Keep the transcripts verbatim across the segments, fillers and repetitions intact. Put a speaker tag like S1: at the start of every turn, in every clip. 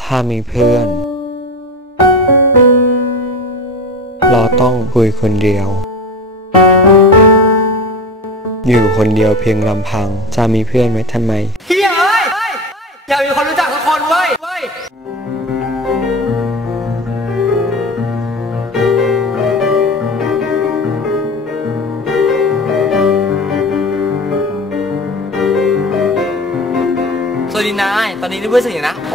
S1: ถ้ามีเพื่อนเราต้องคุยคนเดียวอยู่คนเดียวเพียงลำพังจะมีเพื่อนไหมทำไม
S2: เฮียเอ้ยอยากมีคนรู้จักทุกคนเว้ยสวัสดีนายตอนนี้นี่เพื่อนสนิทนะ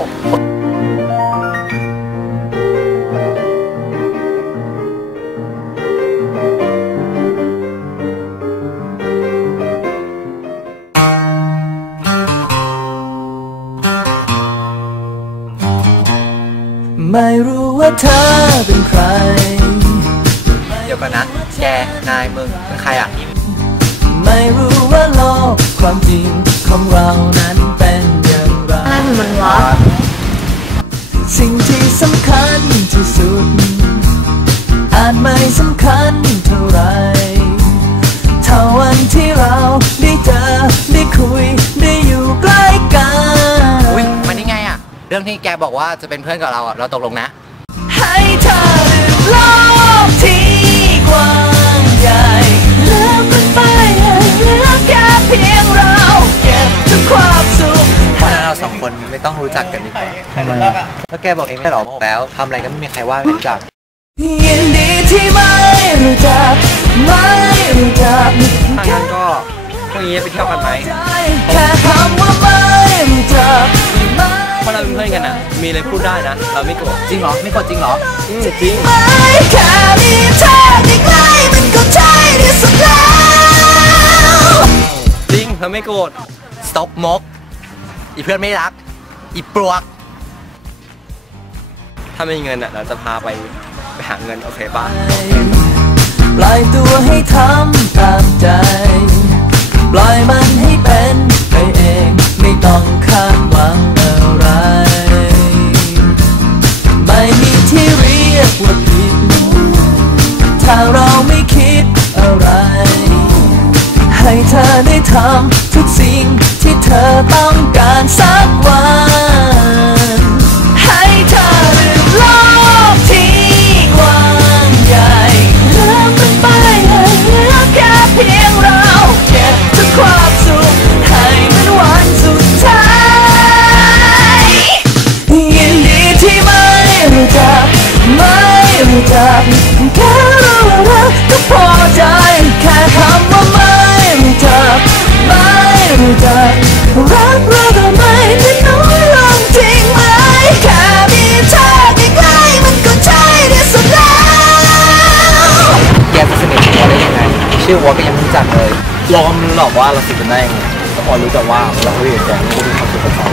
S3: ไม่รู้ว่าเธอเป็นใคร
S2: เดี๋ยวกันนะแกนายมึงเป็นใครอ่ะ
S3: ไม่รู้ว่าโลกความจริงของเรานั้นเป็นอย่างไร
S4: อะไรมันวะ
S3: สิ่งที่สำคัญที่สุดอาจไม่สำคัญเท่าไรเท่าวันที่เราได้เจอได้คุยได้อยู่ใกล้กัน
S2: อุ้ยมันนี่ไงอ่ะเรื่องที่แกบอกว่าจะเป็นเพื่อนกับเราอ่ะเราตกลงนะ
S3: ให้เธอลืมโลกที่กว้างใหญ่แล้วมันไปให้เหลือแค่เพียงเราเก็บทุกความสุข
S2: เพราะฉะนั้นเราสองคนไม่ต้องรู้จักกันดีกว่าทำไมแล้วแกบอกเองไม่หรอกแล้วทำอะไรก็ไม่มีใครว่าไม่รู้จัก
S3: ยินดีที่ไม่รู้จักไม่รู้จัก
S2: ถ้างั้นก็พรุ่งนี้ไปเที่ยวกันไหม
S3: แค่คำว่าไม่รู้จัก
S2: เพราะเราเป็นเพื่อนกันนะมีอะไรพูดได้นะเราไม่โกรธจริงเหรอไม่โกรธจริงเหรออืมจริง
S3: แค่มีเธอใกล้มันก็ใช่ที่สุดแล้ว
S2: จริงเราไม่โกรธ stop มกอีเพื่อนไม่รักอีปลวกถ้าไม่มีเงินอ่ะเราจะพาไปไปหาเงินโอเคป่ะ
S3: ปล่อยตัวให้ทำตามใจปล่อยมันให้เป็นไปเองไม่ต้องคาดหวังอะไรไม่มีที่เรียกว่าผิดถ้าเราไม่คิดอะไรให้เธอได้ทำทุกสิ่งที่เธอต้องการสักวันให้เธอลืมโลกที่กว้างใหญ่แล้วมันไปให้เหลือแค่เพียงเราเก็บทุกความสุขให้มันวันสุดท้ายยินดีที่ไม่รู้จักไม่รู้จักแค่รู้ว่ารักก็พอใจแค่คำว่าไม่รู้จักไม่รู้จักรักเราทำไมจะน้อยลงจริงไหมแค่มีเธอใกล้ๆมันก็ใช่ที่สุดแล้ว
S2: แกจะสนิทกับวอได้ยังไงชื่อวอก็ยังไม่รู้จักเลยลองหลอกว่าเราสนิทกันได้ยังไงก็พอรู้แต่ว่าเราคุยกับแกมันก็มีความสุขกับเขา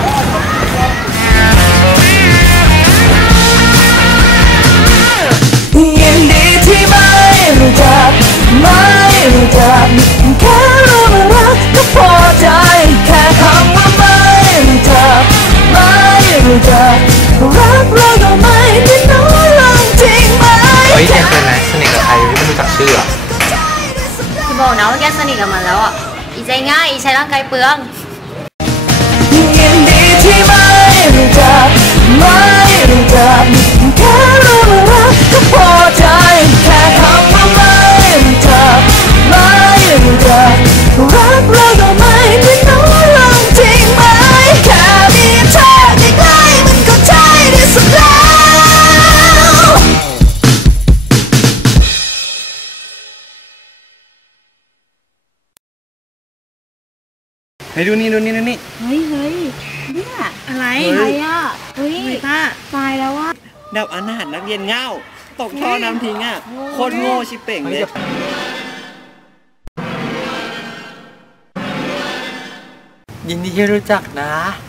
S3: ยินดีที่ไม่รู้จักไม่รู้จักแค่รู้ว่ารักก็พอใจแค่คำว่าไม่รู้จักไม่รู้จักรักเราก็ไม่ได้น้อยลงจริงไหม
S2: เฮ้ยแกเคยไหมสนิทกับใครที่ไม่รู้จักชื่ออ่ะ
S4: พี่บอกนะว่าแกสนิทกับมันแล้วอ่ะอีใจง่ายอีใช้ร่างกายเปลือง
S3: ยินดีที่ไม่รู้จักไม่รู้จักแค่รู้ว่ารักก็พอใจแค่คำว่าไม่รู้จักไม่รู้จักรักเราก็ไม่ได้น้อยลงจริงไหมแค่มีเธอใกล้ๆมันก็ใช่ที่สุดแล้ว
S2: ไปดูนี่ดูนี่ดูนี่
S4: เฮ้ยเฮ้ยเนี่ย
S5: อะไร
S4: ใครอ่ะเฮ้ย
S5: ป้า
S4: ตายแล้วว่า
S2: ดับอนาถนักเรียนเง่าตกท่อน้ำทิ้งอ่ะโคตรโง่ชิเป่งเลยยินดีที่รู้จักนะ